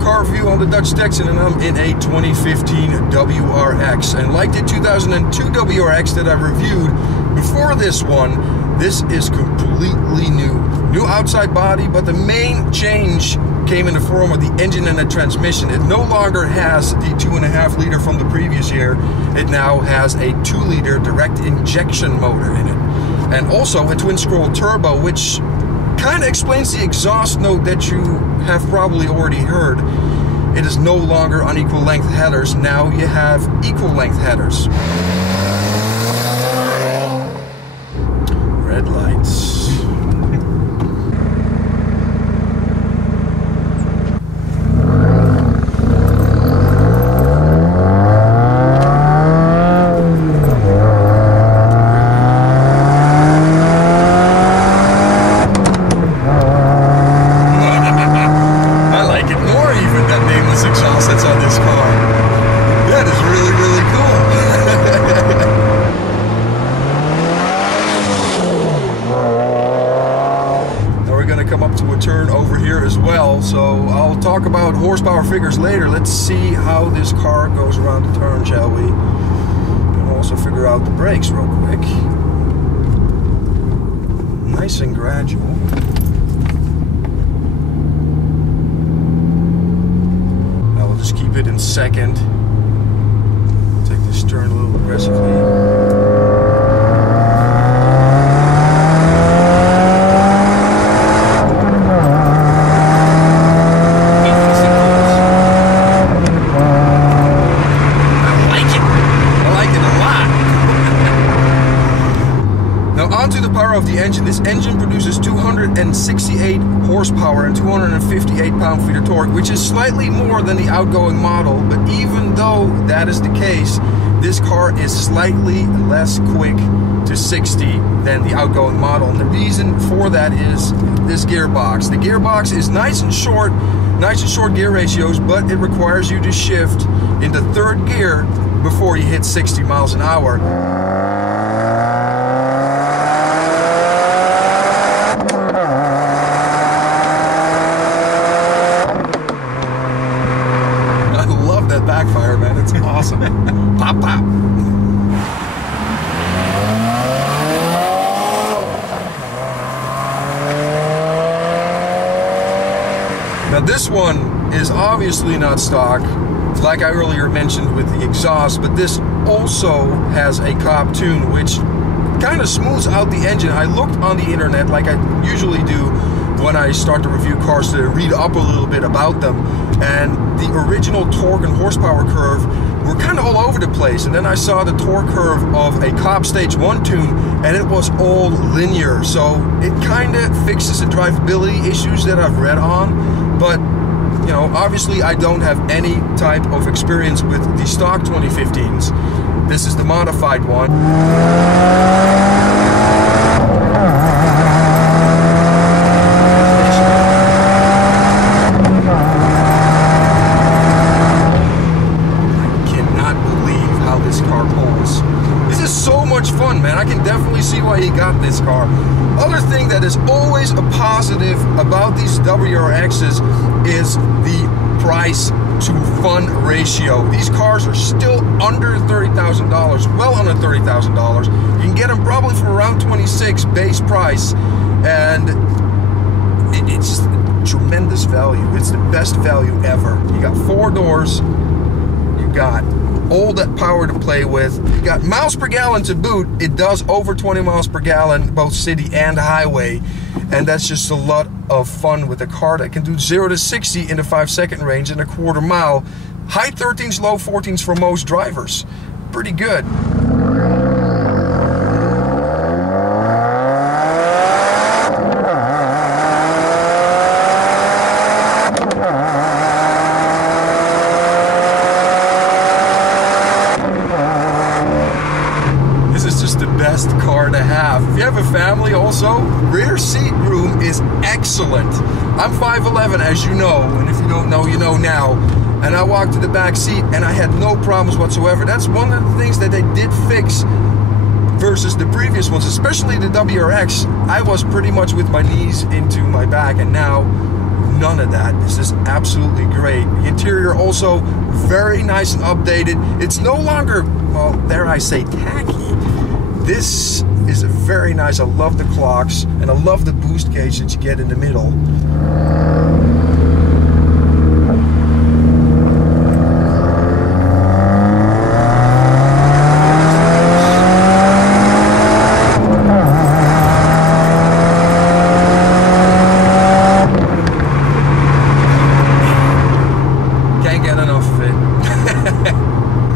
car review on the Dutch Texan, and I'm in a 2015 WRX. And like the 2002 WRX that I reviewed before this one, this is completely new. New outside body, but the main change came in the form of the engine and the transmission. It no longer has the 2.5 liter from the previous year. It now has a 2 liter direct injection motor in it. And also a twin scroll turbo, which kind of explains the exhaust note that you have probably already heard. It is no longer unequal length headers. Now you have equal length headers. Red lights. Come up to a turn over here as well, so I'll talk about horsepower figures later. Let's see how this car goes around the turn, shall we? And also figure out the brakes real quick. Nice and gradual. I will just keep it in second. Take this turn a little aggressively. Of the engine. This engine produces 268 horsepower and 258 pound-feet of torque, which is slightly more than the outgoing model. But even though that is the case, this car is slightly less quick to 60 than the outgoing model. And the reason for that is this gearbox. The gearbox is nice and short gear ratios, but it requires you to shift into third gear before you hit 60 miles an hour. Backfire, man, it's awesome. Pop, pop. Now this one is obviously not stock, like I earlier mentioned with the exhaust, but this also has a Cobb tune, which kind of smooths out the engine. I looked on the internet, like I usually do when I start to review cars, to read up a little bit about them, and the original torque and horsepower curve were kind of all over the place. And then I saw the torque curve of a Cobb Stage 1 tune, and it was all linear, so it kind of fixes the drivability issues that I've read on. But you know, obviously I don't have any type of experience with the stock 2015s. This is the modified one. Fun, man. I can definitely see why he got this car. Other thing that is always a positive about these WRXs is the price to fun ratio. These cars are still under $30,000, well under $30,000. You can get them probably for around 26 base price, and it's tremendous value. It's the best value ever. You got 4 doors, you got all that power to play with. You got miles per gallon to boot. It does over 20 miles per gallon, both city and highway. And that's just a lot of fun with a car that can do 0 to 60 in the 5-second range in a quarter mile. High 13s, low 14s for most drivers. Pretty good. Best car to have. If you have a family also, rear seat room is excellent. I'm 5'11", as you know, and if you don't know, you know now. And I walked to the back seat and I had no problems whatsoever. That's one of the things that they did fix versus the previous ones, especially the WRX. I was pretty much with my knees into my back, and now none of that. This is absolutely great. The interior also very nice and updated. It's no longer, well, dare I say, tacky. This is very nice. I love the clocks, and I love the boost gauge that you get in the middle. Can't get enough of it.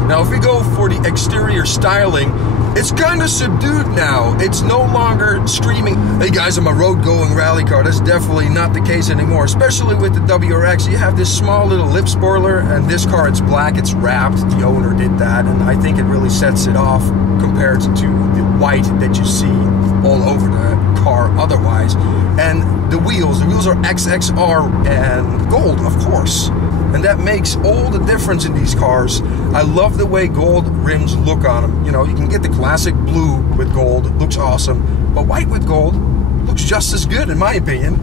Now, if we go for the exterior styling, it's kind of subdued now. It's no longer screaming, hey guys, I'm a road-going rally car. That's definitely not the case anymore, especially with the WRX. You have this small little lip spoiler, and this car, it's black, it's wrapped. The owner did that, and I think it really sets it off compared to the white that you see all over the car otherwise. And the wheels are XXR and gold, of course. And that makes all the difference in these cars. I love the way gold rims look on them. You know, you can get the classic blue with gold, it looks awesome. But white with gold looks just as good, in my opinion.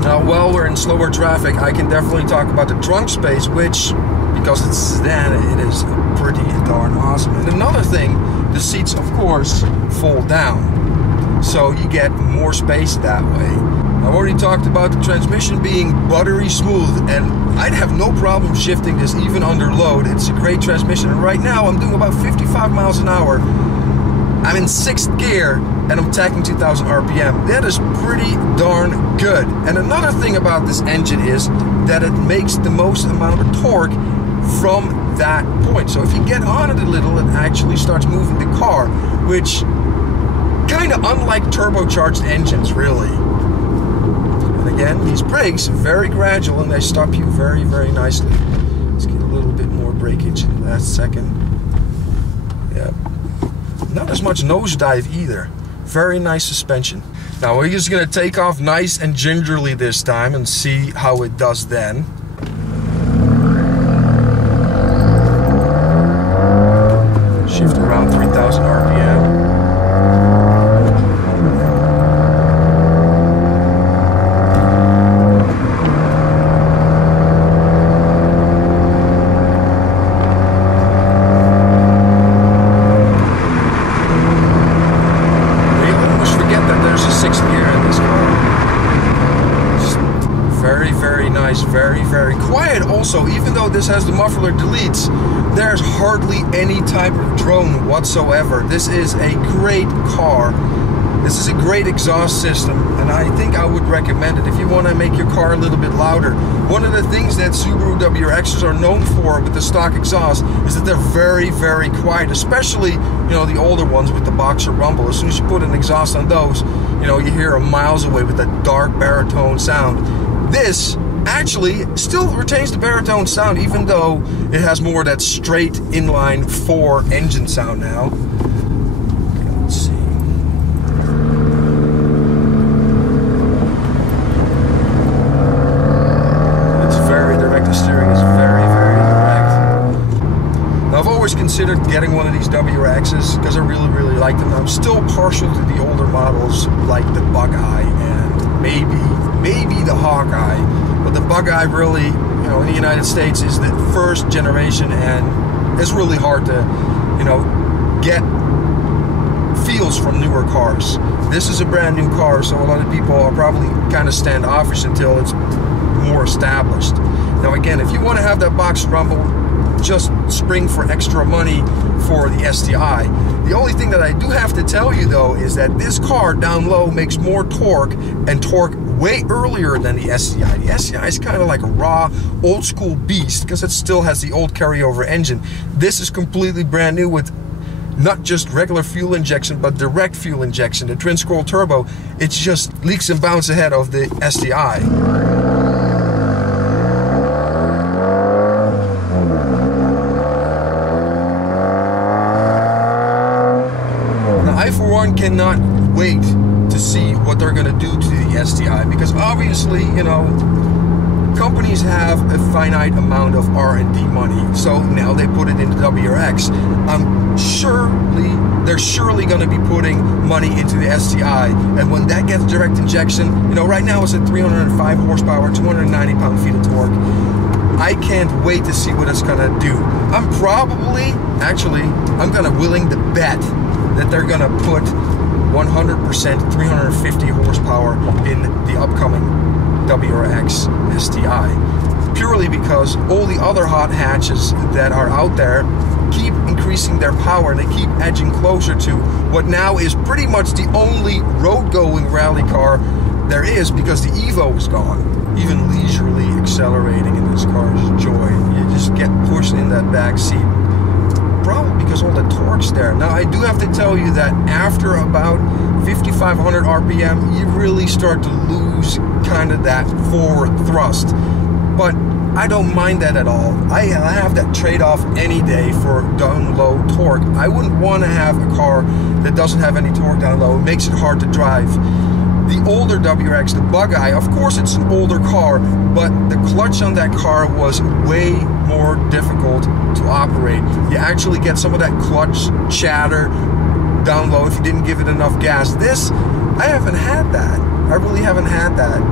Now, while we're in slower traffic, I can definitely talk about the trunk space, which, because it's a sedan, it is pretty darn awesome. And another thing, the seats, of course, fold down. So you get more space that way. I've already talked about the transmission being buttery smooth, and I'd have no problem shifting this even under load. It's a great transmission, and right now I'm doing about 55 miles an hour. I'm in 6th gear, and I'm tacking 2,000 RPM. That is pretty darn good. And another thing about this engine is that it makes the most amount of torque from that point. So if you get on it a little, it actually starts moving the car, which kind of unlike turbocharged engines, really. And again, these brakes are very gradual, and they stop you very, very nicely. Let's get a little bit more breakage in the last second. Yeah. Not as much nosedive either. Very nice suspension. Now we're just going to take off nice and gingerly this time and see how it does then. Shift around 3,000 RPM. Very quiet also. Even though this has the muffler deletes, there's hardly any type of drone whatsoever. This is a great car. This is a great exhaust system, and I think I would recommend it if you want to make your car a little bit louder. One of the things that Subaru WRXs are known for with the stock exhaust is that they're very, very quiet, especially, you know, the older ones with the boxer rumble. As soon as you put an exhaust on those, you know, you hear them miles away with that dark baritone sound. This actually still retains the baritone sound, even though it has more of that straight inline 4 engine sound now. Let's see. It's very direct. The steering is very, very direct. Now, I've always considered getting one of these WRXs because I really, really like them. I'm still partial to the older models like the Buckeye and maybe the Hawkeye. But the Buckeye really, you know, in the United States is the first generation, and it's really hard to, you know, get feels from newer cars. This is a brand new car, so a lot of people are probably kind of standoffish until it's more established. Now again, if you want to have that box rumble, just spring for extra money for the STI. The only thing that I do have to tell you though is that this car down low makes more torque, and torque way earlier than the STI. The STI is kind of like a raw, old school beast because it still has the old carryover engine. This is completely brand new with not just regular fuel injection, but direct fuel injection. The twin scroll turbo, it just leaks and bounds ahead of the STI. Now, I for one cannot wait to see what they're going to do to the STI, because obviously, you know, companies have a finite amount of R&D money, so now they put it into WRX. They're surely going to be putting money into the STI, and when that gets direct injection, you know, right now it's at 305 horsepower, 290 pound-feet of torque. I can't wait to see what it's going to do. I'm going to willing to bet that they're going to put 100% 350 horsepower in the upcoming WRX STI, purely because all the other hot hatches that are out there keep increasing their power, and they keep edging closer to what now is pretty much the only road-going rally car there is, because the Evo is gone. Even leisurely accelerating in this car is joy. You just get pushed in that back seat, probably because all the torque's there. Now, I do have to tell you that after about 5,500 RPM, you really start to lose kind of that forward thrust. But I don't mind that at all. I have that trade-off any day for down low torque. I wouldn't want to have a car that doesn't have any torque down low. It makes it hard to drive. The older WRX, the Bug-Eye, of course it's an older car, but the clutch on that car was way more difficult to operate. You actually get some of that clutch chatter down low if you didn't give it enough gas. This, I haven't had that. I really haven't had that.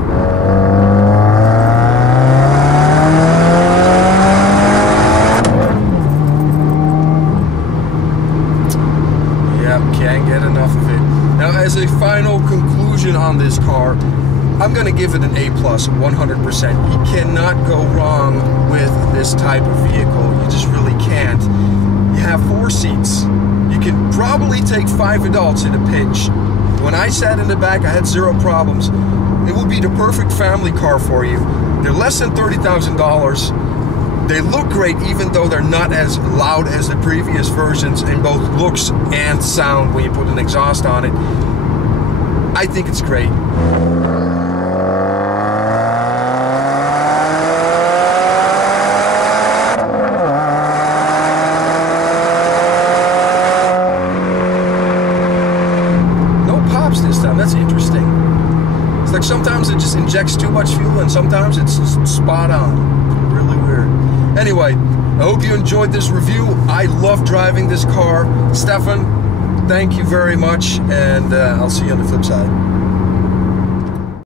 Can't get enough of it. Now, as a final conclusion on this car, I'm going to give it an A+, 100%. You cannot go wrong with this type of vehicle. You just really can't. You have 4 seats. You can probably take 5 adults in a pinch. When I sat in the back, I had 0 problems. It would be the perfect family car for you. They're less than $30,000. They look great, even though they're not as loud as the previous versions in both looks and sound when you put an exhaust on it. I think it's great. No pops this time, that's interesting. It's like sometimes it just injects too much fuel and sometimes it's spot on. Really weird. Anyway, I hope you enjoyed this review. I love driving this car. Stefan, thank you very much, and I'll see you on the flip side.